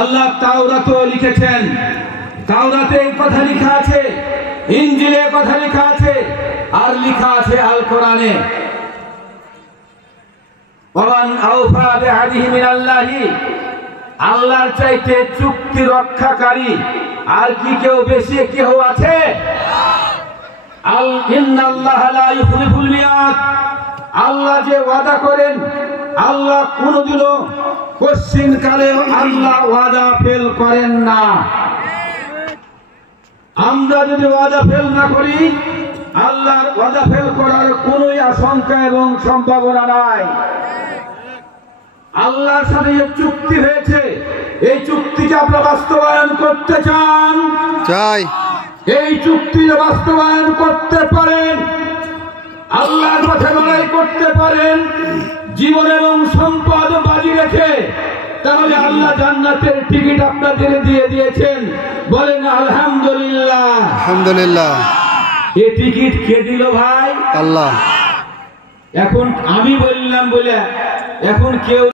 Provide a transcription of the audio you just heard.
আল্লাহ তাওরাতেও লিখেছেন, তাওরাতে এই কথা লেখা আছে, ইনজিলে কথা লেখা আছে, আর লেখা আছে আল কোরআনে, ওয়ামান আওফা বিআহদিহি মিনাল্লাহি, আল্লাহর চাইতে চুক্তি রক্ষাকারী আর কি কেউ বেশি কেউ আছে? ইন্নাল্লাহা লা ইউখলিফুল মিয়াদ, আল্লাহ যে ওয়াদা করেন, আল্লাহ কোনদিনও কোশ্চিন কালে আল্লাহ ওয়াদা ফেল করেন না। আমরা যদি ওয়াদা ফেল না করি, আল্লাহর ওয়াদা ফেল করার কোনো আশঙ্কা এবং সম্ভাবনা নাই। আল্লাহর সাথে যে চুক্তি হয়েছে, এই চুক্তিকে আপনারা বাস্তবায়ন করতে চান? চাই। এই চুক্তি বাস্তবায়ন করতে পারেন, আল্লাহর পথে লড়াই করতে পারেন, জীবন এবং সম্পদ বাজি রেখে, তাহলে আল্লাহ জান্নাতের টিকিট আপনাদের দিয়ে দিয়েছেন। বলেন আলহামদুলিল্লাহ। আলহামদুলিল্লাহ। এই টিকিট কে দিল ভাই? আল্লাহ। এখন আমি বললাম বলে এখন কেউ